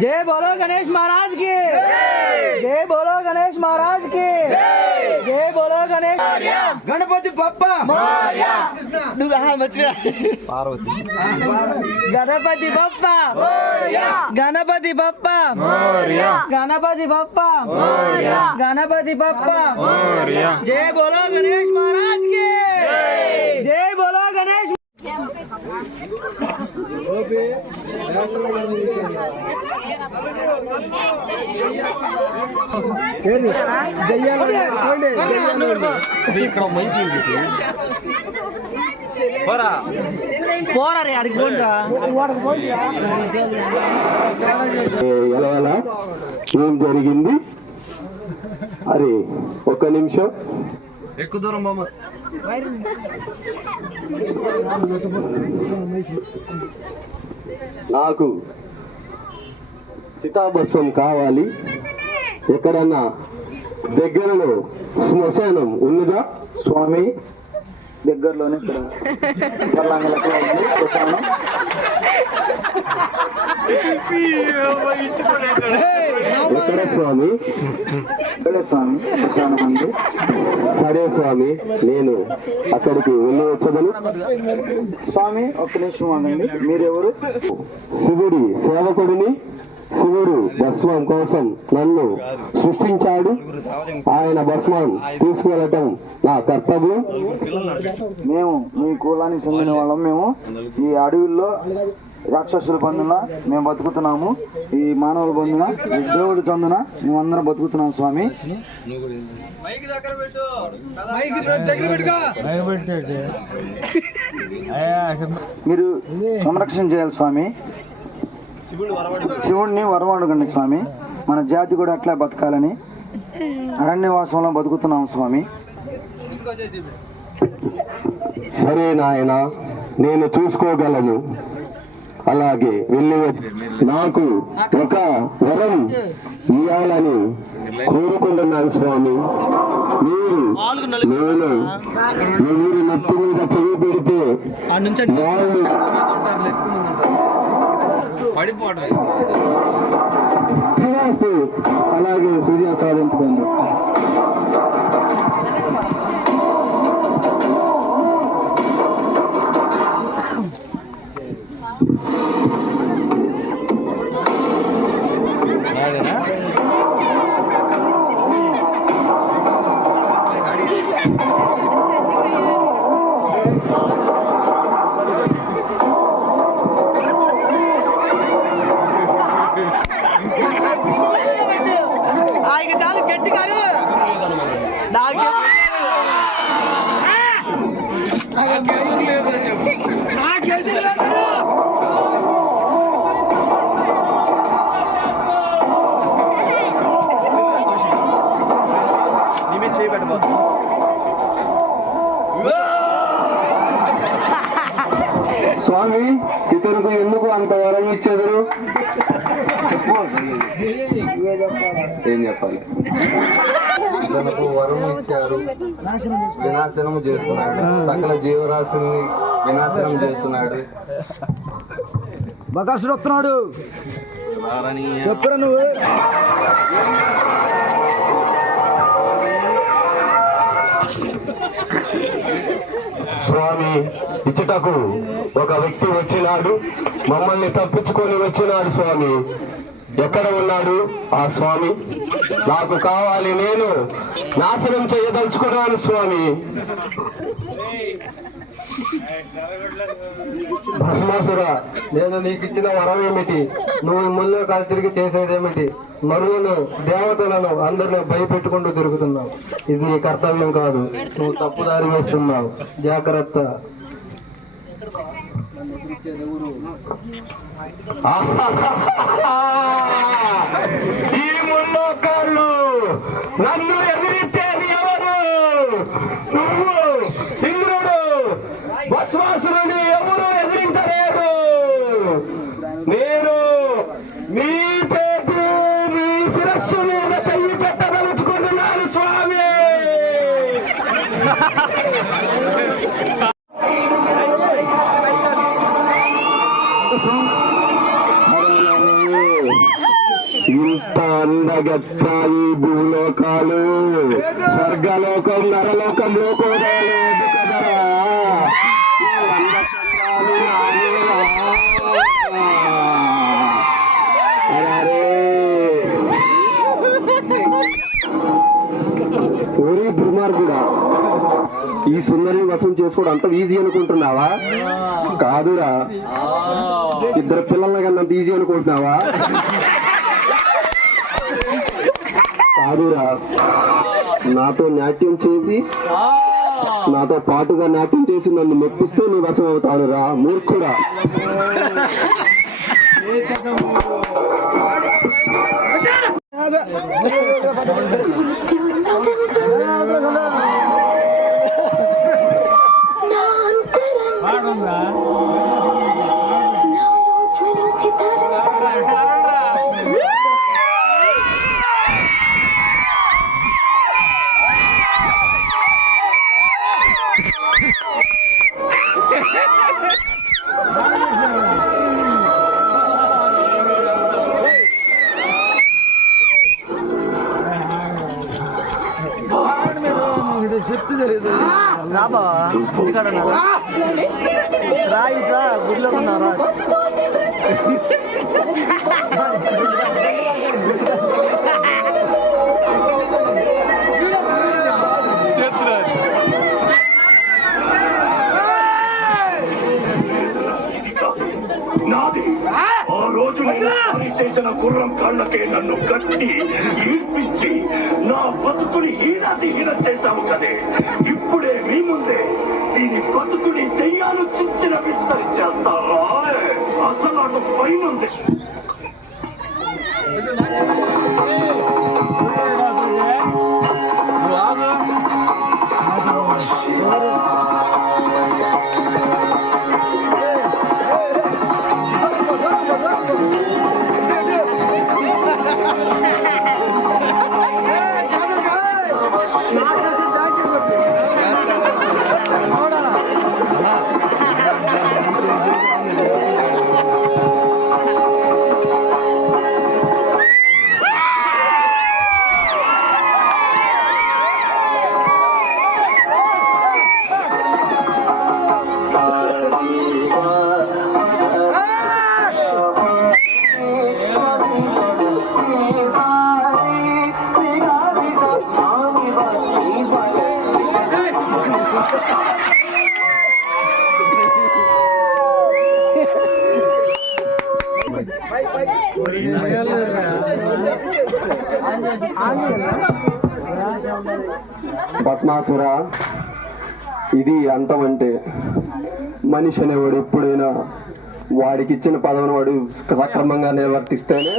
जय बोलो गणेश महाराज के। जय बोलो गणेश महाराज के। जय बोलो गणेश गणपति पप्पा। पार्वती गणपति पप्पा। गणपति पप्पा। गणपति पप्पा। गणपति पप्पा। जय बोलो गणेश महाराज के। పోరా పోరా రే అడిగి పోండ్రా ఏం జరిగింది? అరే ఒక్క నిమిషం. ఎక్కువ దూరం బొమ్మ. నాకు చితాభస్వం కావాలి. ఎక్కడన్నా దగ్గరలో శ్మశానం ఉన్నదా? స్వామి దగ్గరలోనే ఇక్కడ శ్మశానం. ఎక్కడ స్వామి స్వామి సరే స్వామి నేను అక్కడికి వెళ్ళి వచ్చదను స్వామి ఒక్క నిమిషం ఆగండి. మీరెవరు? శివుడి సేవకుడిని శివుడు భస్మం కోసం నన్ను సృష్టించాడు. ఆయన భస్మం తీసుకెళ్ళటం నా కర్తవ్యం. మేము మీ కులానికి చెందిన వాళ్ళం మేము. ఈ అడవుల్లో రాక్షసుల బంధున మేము బతుకుతున్నాము. ఈ మానవుల బంధున ఈ దేవుడి చందున మేమందరం బతుకుతున్నాం స్వామి. మీరు సంరక్షణ చేయాలి స్వామి. శివుడిని వరవాడుకండి స్వామి. మన జాతి కూడా అట్లా బతకాలని అరణ్యవాసంలో బతుకుతున్నాం స్వామి. సరే నాయన నేను చూసుకోగలను. అలాగే వెళ్ళి నాకు ఒక వరం ఇవ్వాలని కోరుకుంటున్నాను స్వామి. మీరు నేను ఎవరి నెత్తి మీద చెవి పెడితే వాళ్ళు అలాగే సూర్య సాధించుకోండి కాదు గట్టి కాదు నాకు నాకు లేదు స్వామి ఇతరుకు ఎందుకు అంత వరం ఇచ్చెదరు? ఏం చెప్పాలి? తనకు ఇచ్చారు. వినాశనం చేస్తున్నాడు. సకల జీవరాశుల్ని వినాశనం చేస్తున్నాడు. బకాసుడు వస్తున్నాడు. చెప్పురా నువ్వు? స్వామి ఇచ్చటకు ఒక వ్యక్తి వచ్చినాడు. మమ్మల్ని తప్పించుకొని వచ్చినాడు స్వామి. ఎక్కడ ఉన్నాడు? ఆ స్వామి. నాకు కావాలి నేను. నాశనం చేయదలుచుకున్నాను స్వామి. భస్మాసుర నేను నీకు ఇచ్చిన వరం ఏమిటి? నువ్వు ముళ్ళు కాలు తిరిగి చేసేదేమిటి? మనువును దేవతలను అందరిని భయపెట్టుకుంటూ తిరుగుతున్నావు. ఇది నీ కర్తవ్యం కాదు. నువ్వు తప్పుదారి వేస్తున్నావు. జాగ్రత్త. ఈ మున్నోకాళ్ళు నన్ను ఎదిరించేది ఎవరు? నువ్వు ఇంద్రుడు సాగత్తాయి భూలోకాలు. స్వర్గలోకం నరలోకంలో కూడా లేదు కదరా ఈ వంద చందాలు నావేరా. అరే ఓరి దుర్మార్గుడా ఈ సుందరి వశం చేసుకోవడం అంత ఈజీ అనుకుంటున్నావా? కాదురా. ఇద్దరు పిల్లల్ని కన్నా అంత ఈజీ అనుకుంటున్నావా? కాదురా నాతో నాట్యం చేసి నాతో పాటుగా నాట్యం చేసి నన్ను మెప్పిస్తే నీ వశం అవుతాను రా మూర్ఖుడా రాబా ఇక్కడ రా ఇట్రా గుడిలో ఉన్నారా? కాళ్ళకే నన్ను కట్టి ఈడ్పించి నా బతుకుని హీనాది హీన చేశావు కదే. ఇప్పుడే మీ ముందే దీని బతుకుని దెయ్యాలు చుంచిన విస్తరి చేస్తారా అసలు అటు పైనుంది. భస్మాసుర ఇది అంతం అంటే మనిషి అనేవాడు ఎప్పుడైనా వాడికి ఇచ్చిన పదవిని వాడు సక్రమంగా నిర్వర్తిస్తేనే